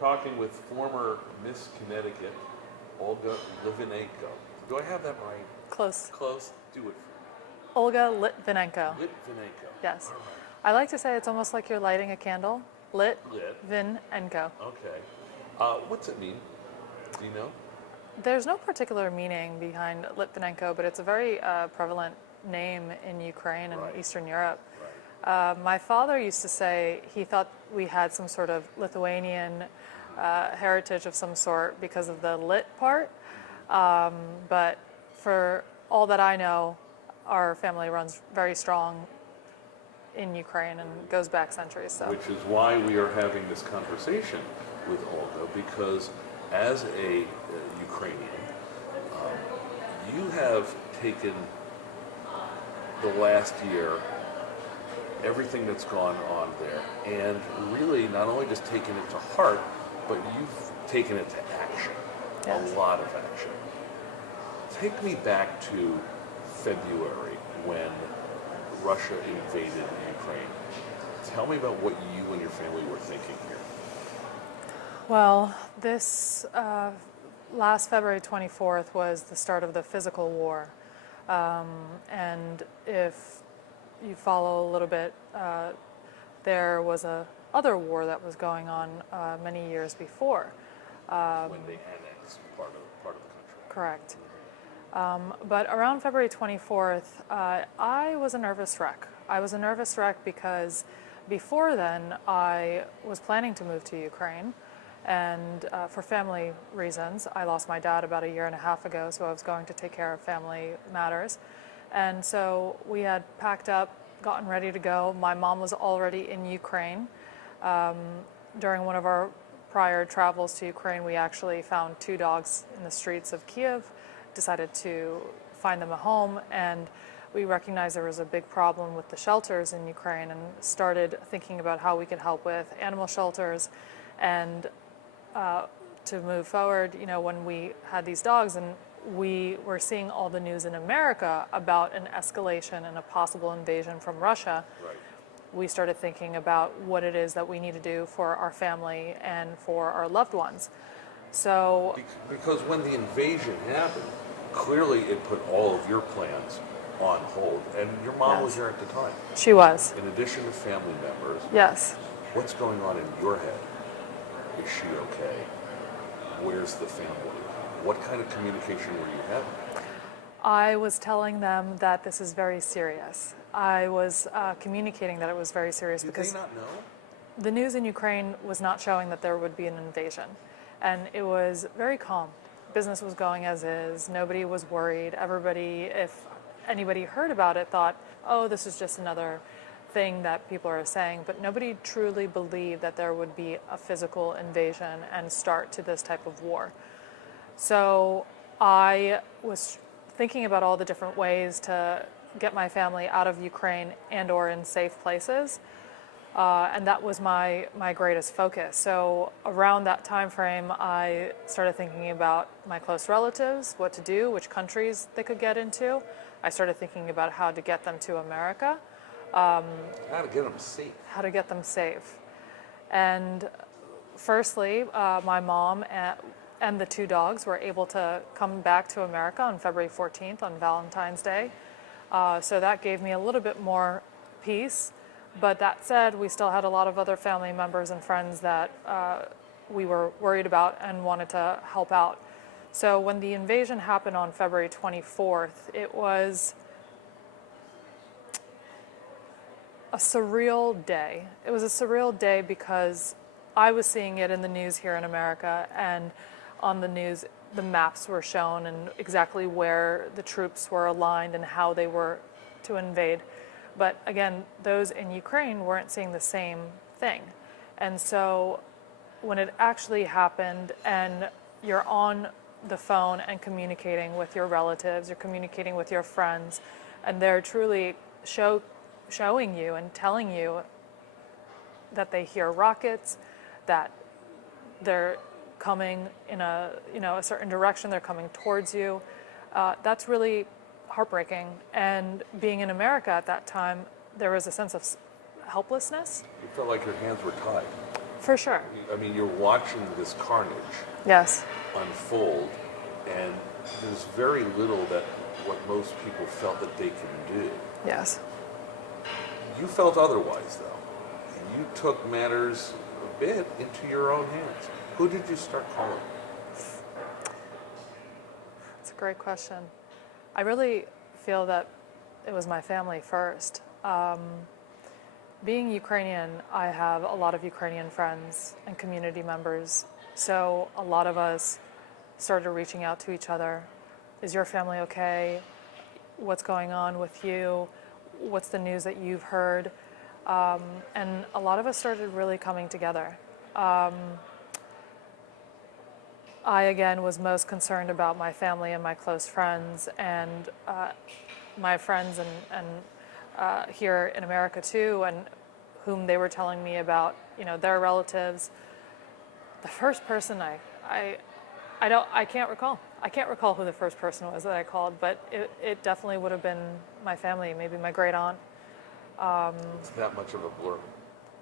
talking with former Miss Connecticut Olga Litvinenko. Do I have that right? Close. Close. Do it for me. Olga Litvinenko. Litvinenko. Yes. All right. I like to say it's almost like you're lighting a candle. Lit. Litvinenko. Okay. What's it mean? Do you know? There's no particular meaning behind Litvinenko, but it's a very prevalent name in Ukraine and Right. Eastern Europe. Right. My father used to say he thought we had some sort of Lithuanian heritage of some sort because of the lit part. But for all that I know, our family runs very strong in Ukraine and goes back centuries. So. Which is why we are having this conversation with Olga, because as a Ukrainian, you have taken the last year, everything that's gone on there, and really not only just taken it to heart, but you've taken it to action, Yes. a lot of action. Take me back to February when Russia invaded Ukraine. Tell me about what you and your family were thinking here. Well, this last February 24th was the start of the physical war. And if you follow a little bit, there was a other war that was going on many years before. When they annexed part of the country. Correct. But around February 24th, I was a nervous wreck. I was a nervous wreck because before then, I was planning to move to Ukraine. And for family reasons, I lost my dad about a year and a half ago, so I was going to take care of family matters. And so we had packed up, gotten ready to go. My mom was already in Ukraine. During one of our prior travels to Ukraine, we actually found 2 dogs in the streets of Kiev, decided to find them a home, and we recognized there was a big problem with the shelters in Ukraine and started thinking about how we could help with animal shelters. And to move forward, you know, when we had these dogs and we were seeing all the news in America about an escalation and a possible invasion from Russia, Right. we started thinking about what it is that we need to do for our family and for our loved ones. So, Because when the invasion happened, clearly it put all of your plans on hold. And your mom was Yes. there at the time. she was. In addition to family members, Yes. what's going on in your head? Is she okay? Where's the family? What kind of communication were you having? I was telling them that this is very serious. I was communicating that it was very serious Did because they not know? the news in Ukraine was not showing that there would be an invasion. And it was very calm. Business was going as is. Nobody was worried. Everybody, if anybody heard about it, thought, oh, this is just another thing that people are saying. But nobody truly believed that there would be a physical invasion and start to this type of war. So I was thinking about all the different ways to get my family out of Ukraine and or in safe places. And that was my greatest focus. So around that time frame, I started thinking about my close relatives, what to do, which countries they could get into. I started thinking about how to get them to America. How to get them safe. How to get them safe. And firstly, my mom and the 2 dogs were able to come back to America on February 14th on Valentine's Day. So that gave me a little bit more peace. But that said, we still had a lot of other family members and friends that we were worried about and wanted to help out. So when the invasion happened on February 24th, it was a surreal day. It was a surreal day because I was seeing it in the news here in America, and on the news, the maps were shown and exactly where the troops were aligned and how they were to invade. But again, those in Ukraine weren't seeing the same thing. And so when it actually happened and you're on the phone and communicating with your relatives, you're communicating with your friends, and they're truly showing you and telling you that they hear rockets, that they're coming in a certain direction, they're coming towards you, that's really heartbreaking. And being in America at that time, there was a sense of helplessness. You felt like your hands were tied. For sure. I mean, you're watching this carnage Yes. unfold, and there's very little that what most people felt that they can do. Yes. You felt otherwise, though. You took matters a bit into your own hands. Who did you start calling? It's a great question. I really feel that it was my family first. Being Ukrainian, I have a lot of Ukrainian friends and community members. So a lot of us started reaching out to each other. Is your family okay? What's going on with you? What's the news that you've heard? And a lot of us started really coming together. I, again, was most concerned about my family and my close friends, and my friends and here in America too, and whom they were telling me about, their relatives. The first person I can't recall. I can't recall who the first person was that I called, but it definitely would have been my family, maybe my great aunt. It's that much of a blur.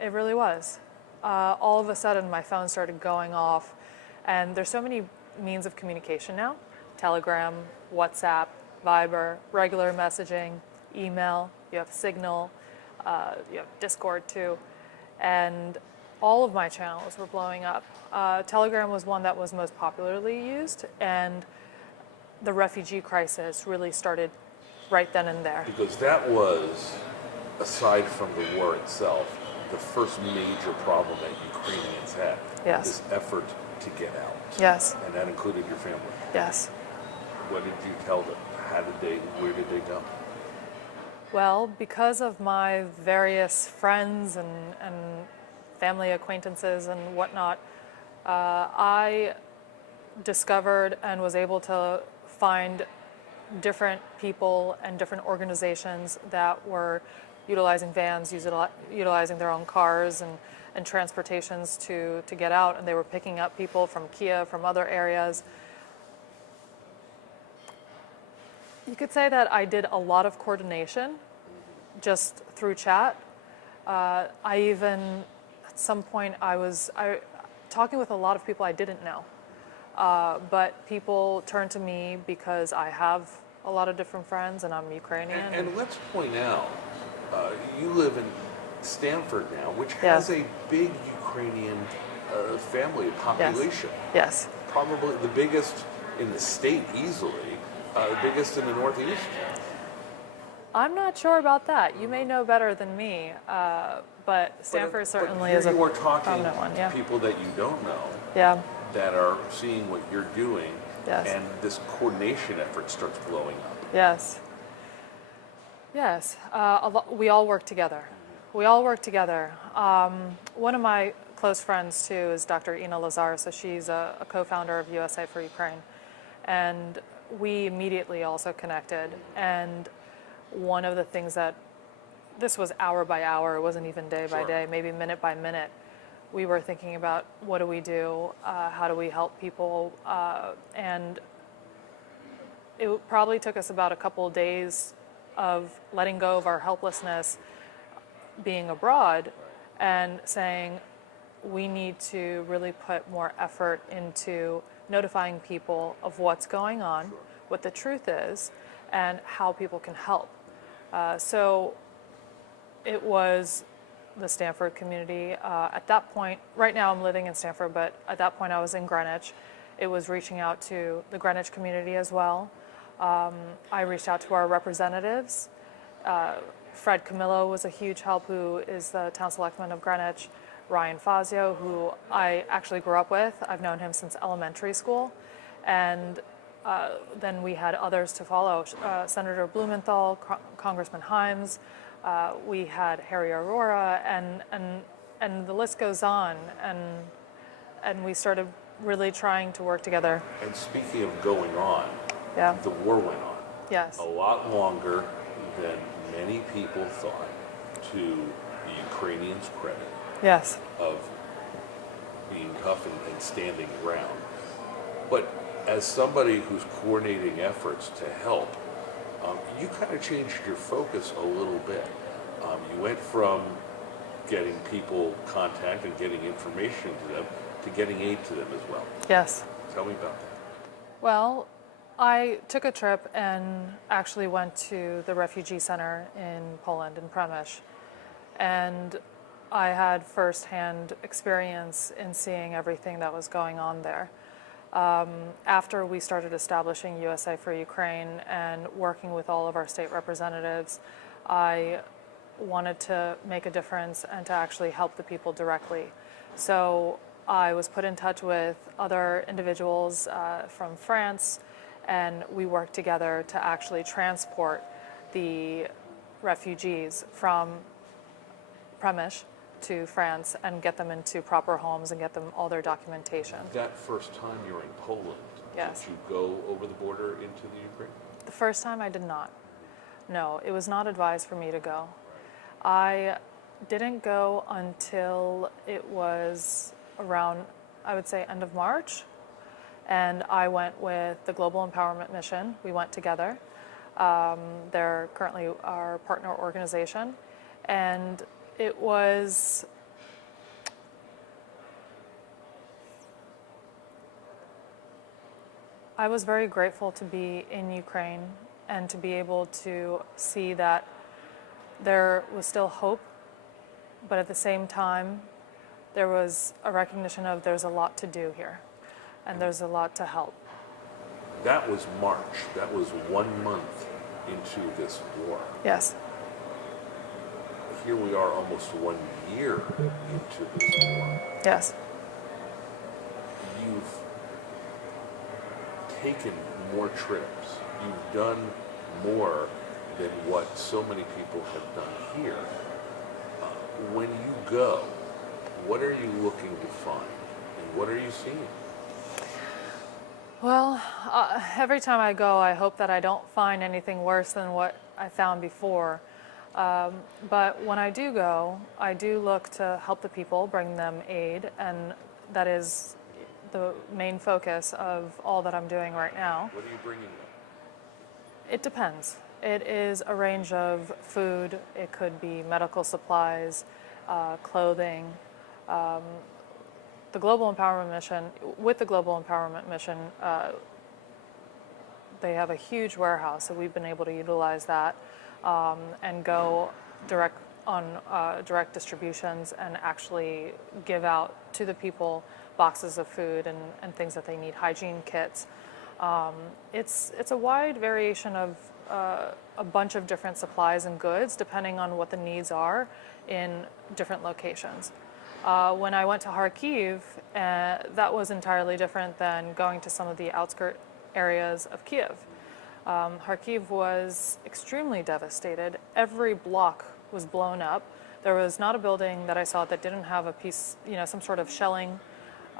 It really was. All of a sudden, my phone started going off, and there's so many means of communication now: Telegram, WhatsApp, Viber, regular messaging, email. You have Signal, you have Discord too, and all of my channels were blowing up. Telegram was one that was most popularly used, and the refugee crisis really started right then and there. Because that was, aside from the war itself, the first major problem that Ukrainians had. Yes. This effort to get out. Yes. And that included your family. Yes. What did you tell them? Where did they go? Well, because of my various friends and family acquaintances and whatnot, I discovered and was able to find different people and different organizations that were utilizing vans, utilizing their own cars and transportations to get out, and they were picking up people from Kiev, from other areas. You could say that I did a lot of coordination just through chat. I even, at some point, I was talking with a lot of people I didn't know. But people turned to me because I have a lot of different friends and I'm Ukrainian. And let's point out, you live in Stanford now, which has a big Ukrainian family population. Yes. Probably the biggest in the state easily, the biggest in the Northeast. I'm not sure about that. You may know better than me, but Stanford certainly is a prominent one. Yeah. People that you don't know. Yeah. That are seeing what you're doing, Yes. and this coordination effort starts blowing up. Yes. Yes. We all work together. We all work together. One of my close friends too is Dr. Ina Lazar. So she's a co-founder of USA for Ukraine, and we immediately also connected. And one of the things that, this was hour by hour, it wasn't even day by day, maybe minute by minute, we were thinking about what do we do, how do we help people, and it probably took us about a couple of days of letting go of our helplessness being abroad and saying we need to really put more effort into notifying people of what's going on, what the truth is, and how people can help. So it was the Stanford community. At that point, right now I'm living in Stanford, but at that point I was in Greenwich. It was reaching out to the Greenwich community as well. I reached out to our representatives. Fred Camillo was a huge help, who is the town selectman of Greenwich. Ryan Fazio, who I actually grew up with. I've known him since elementary school. And then we had others to follow. Senator Blumenthal, Congressman Himes, we had Harry Aurora, and the list goes on. And we started really trying to work together. And speaking of going on, the war went on. Yes. A lot longer than many people thought, to the Ukrainians' credit. Yes. Of being tough and standing ground. But as somebody who's coordinating efforts to help, you kind of changed your focus a little bit. You went from getting people contact and getting information to them, to getting aid to them as well. Yes. Tell me about that. Well, I took a trip and actually went to the refugee center in Poland, in Przemyśl, and I had firsthand experience in seeing everything that was going on there. After we started establishing USA for Ukraine and working with all of our state representatives, I wanted to make a difference and to actually help the people directly. So I was put in touch with other individuals from France, and we worked together to actually transport the refugees from Przemyśl to France and get them into proper homes and get them all their documentation. That first time you were in Poland, Yes. did you go over the border into the Ukraine? The first time I did not. No, it was not advised for me to go. I didn't go until it was around, I would say, end of March. And I went with the Global Empowerment Mission. We went together. They're currently our partner organization. And it was I was very grateful to be in Ukraine and to be able to see that there was still hope, but at the same time, there was a recognition of there's a lot to do here, and there's a lot to help. That was March. That was 1 month into this war. Yes. Here we are almost 1 year into this war. Yes. You've taken more trips. You've done more than what so many people have done here. When you go, what are you looking to find, and what are you seeing? Well, every time I go, I hope that I don't find anything worse than what I found before. But when I do go, I do look to help the people, bring them aid, and that is the main focus of all that I'm doing right now. What are you bringing them? It depends. It is a range of food. It could be medical supplies, clothing. The Global Empowerment Mission, with the Global Empowerment Mission, they have a huge warehouse, so we've been able to utilize that and go direct distributions and actually give out to the people boxes of food and things that they need, hygiene kits. It's a wide variation of a bunch of different supplies and goods depending on what the needs are in different locations. When I went to Kharkiv, that was entirely different than going to some of the outskirt areas of Kiev. Kharkiv was extremely devastated. Every block was blown up. There was not a building that I saw that didn't have a piece, some sort of shelling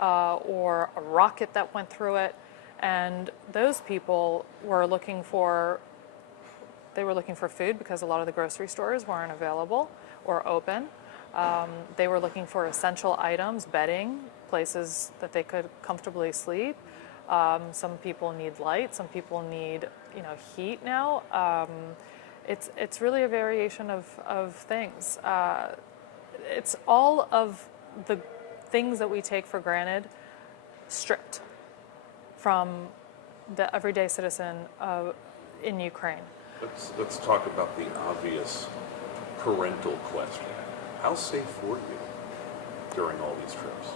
or a rocket that went through it. And those people were looking for food because a lot of the grocery stores weren't available or open. They were looking for essential items, bedding, places that they could comfortably sleep. Some people need light. Some people need, heat now. It's really a variation of things. It's all of the things that we take for granted stripped from the everyday citizen in Ukraine. Let's talk about the obvious parental question. How safe were you during all these trips?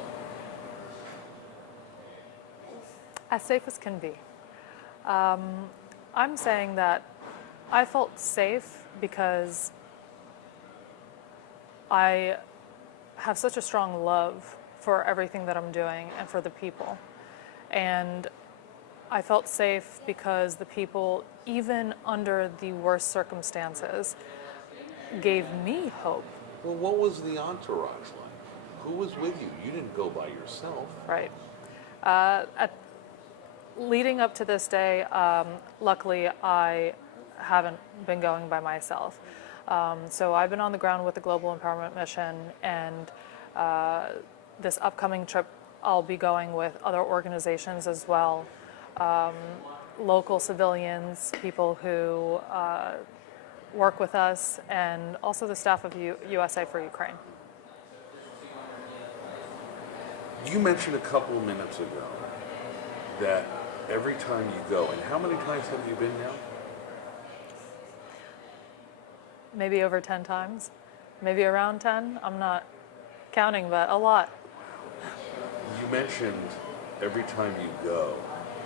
As safe as can be. I'm saying that I felt safe because I have such a strong love for everything that I'm doing and for the people. And I felt safe because the people, even under the worst circumstances, gave me hope. Well, what was the entourage like? Who was with you? You didn't go by yourself. Right. Leading up to this day, luckily I haven't been going by myself. So I've been on the ground with the Global Empowerment Mission, and this upcoming trip I'll be going with other organizations as well. Local civilians, people who work with us, and also the staff of USA for Ukraine. You mentioned a couple of minutes ago that every time you go, and how many times have you been now? Maybe over 10 times, maybe around 10. I'm not counting, but a lot. You mentioned every time you go,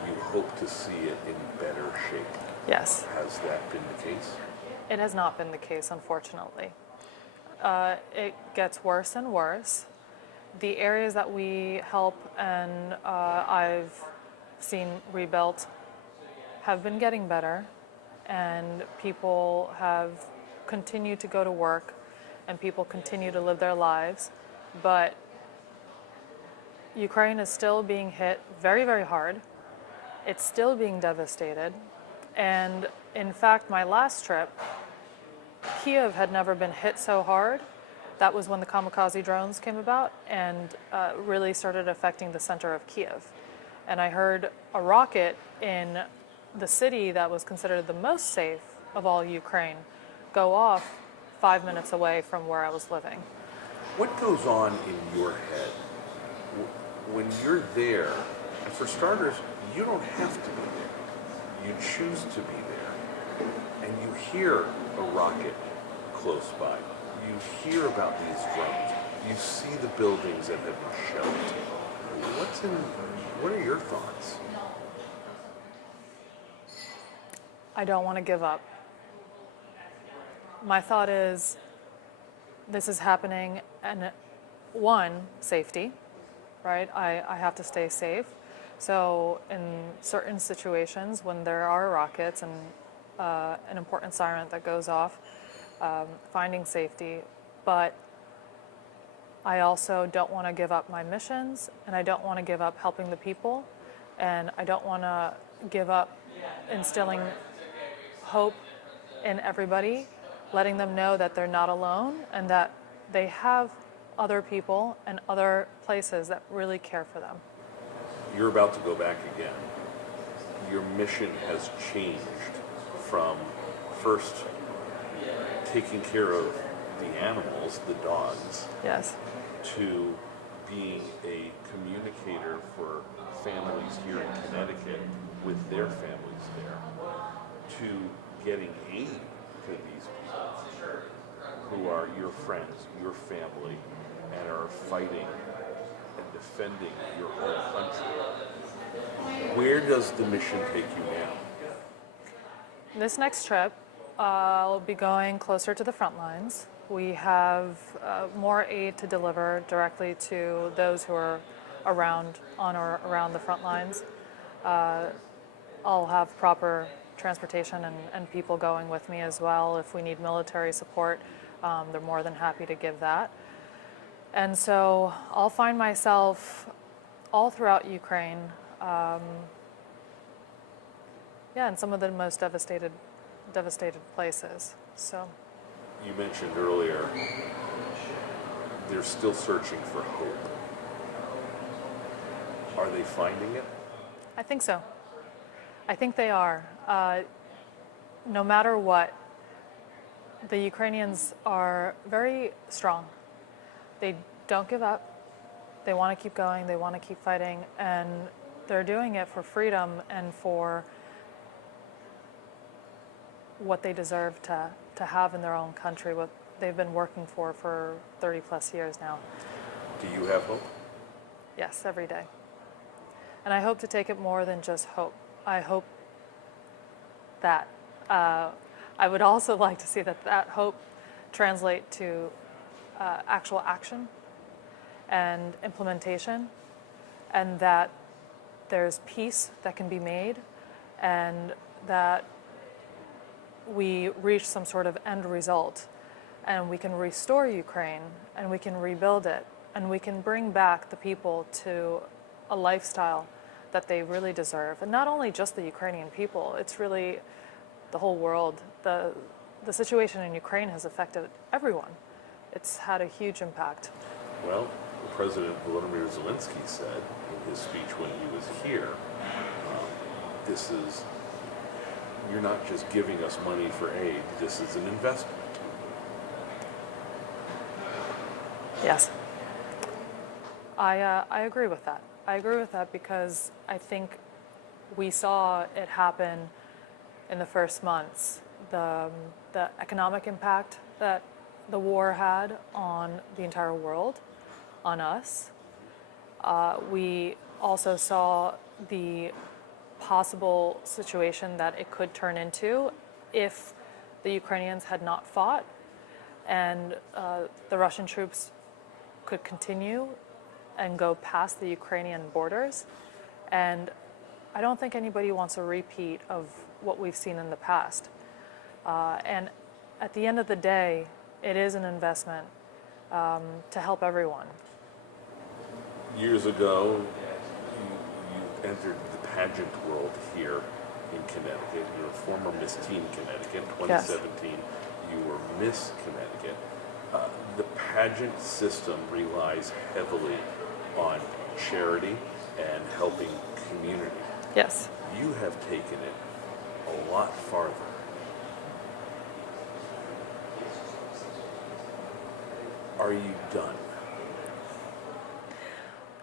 you hope to see it in better shape. Yes. Has that been the case? It has not been the case, unfortunately. It gets worse and worse. The areas that we help and I've seen rebuilt have been getting better, and people have continued to go to work, and people continue to live their lives. But Ukraine is still being hit very, very hard. It's still being devastated. And in fact, my last trip, Kiev had never been hit so hard. That was when the kamikaze drones came about and really started affecting the center of Kiev. And I heard a rocket in the city that was considered the most safe of all Ukraine go off 5 minutes away from where I was living. What goes on in your head when you're there? And for starters, you don't have to be there. You choose to be there. And you hear a rocket close by. You hear about these drones. You see the buildings that have been shelled. What are your thoughts? I don't want to give up. My thought is, this is happening, and one, safety, right? I have to stay safe. So in certain situations when there are rockets and an important siren that goes off, finding safety, but I also don't want to give up my missions, and I don't want to give up helping the people, and I don't want to give up instilling hope in everybody, letting them know that they're not alone and that they have other people and other places that really care for them. You're about to go back again. Your mission has changed from first taking care of the animals, the dogs, Yes. to being a communicator for families here in Connecticut with their families there, to getting aid to these people who are your friends, your family, and are fighting and defending your own country. Where does the mission take you now? This next trip, I'll be going closer to the front lines. We have more aid to deliver directly to those who are on or around the front lines. I'll have proper transportation and people going with me as well. If we need military support, they're more than happy to give that. And so I'll find myself all throughout Ukraine, in some of the most devastated places. So. You mentioned earlier they're still searching for hope. Are they finding it? I think so. I think they are. No matter what, the Ukrainians are very strong. They don't give up. They want to keep going. They want to keep fighting. And they're doing it for freedom and for what they deserve to have in their own country, what they've been working for 30 plus years now. Do you have hope? Yes, every day. And I hope to take it more than just hope. I hope that I would also like to see that hope translate to actual action and implementation, and that there's peace that can be made, and that we reach some sort of end result, and we can restore Ukraine, and we can rebuild it, and we can bring back the people to a lifestyle that they really deserve. And not only just the Ukrainian people, it's really the whole world. The situation in Ukraine has affected everyone. It's had a huge impact. Well, President Volodymyr Zelensky said in his speech when he was here, you're not just giving us money for aid, this is an investment. Yes. I agree with that. I agree with that because I think we saw it happen in the first months. The economic impact that the war had on the entire world, on us. We also saw the possible situation that it could turn into if the Ukrainians had not fought and the Russian troops could continue and go past the Ukrainian borders. And I don't think anybody wants a repeat of what we've seen in the past. And at the end of the day, it is an investment to help everyone. Years ago, you entered the pageant world here in Connecticut. You were former Miss Teen Connecticut. 2017, you were Miss Connecticut. The pageant system relies heavily on charity and helping community. Yes. You have taken it a lot farther. Are you done?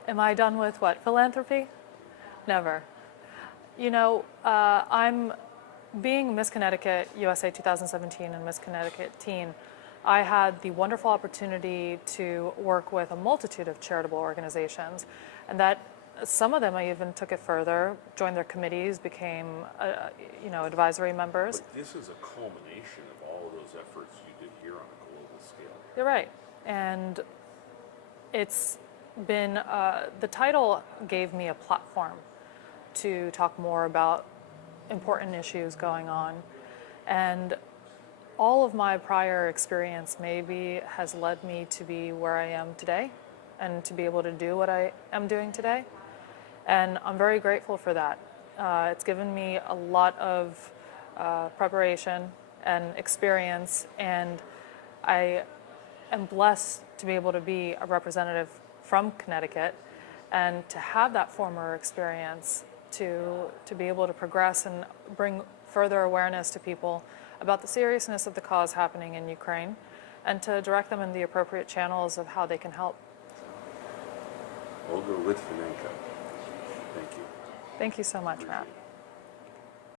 Am I done with what? Philanthropy? Never. You know, I'm being Miss Connecticut USA 2017 and Miss Connecticut Teen. I had the wonderful opportunity to work with a multitude of charitable organizations, and that some of them I even took it further, joined their committees, became, advisory members. But this is a culmination of all of those efforts you did here on a global scale. You're right, and it's been the title gave me a platform to talk more about important issues going on, and all of my prior experience maybe has led me to be where I am today and to be able to do what I am doing today. And I'm very grateful for that. It's given me a lot of preparation and experience, and I am blessed to be able to be a representative from Connecticut and to have that former experience to be able to progress and bring further awareness to people about the seriousness of the cause happening in Ukraine and to direct them in the appropriate channels of how they can help. Olga Litvinenko, thank you. Thank you so much, Matt.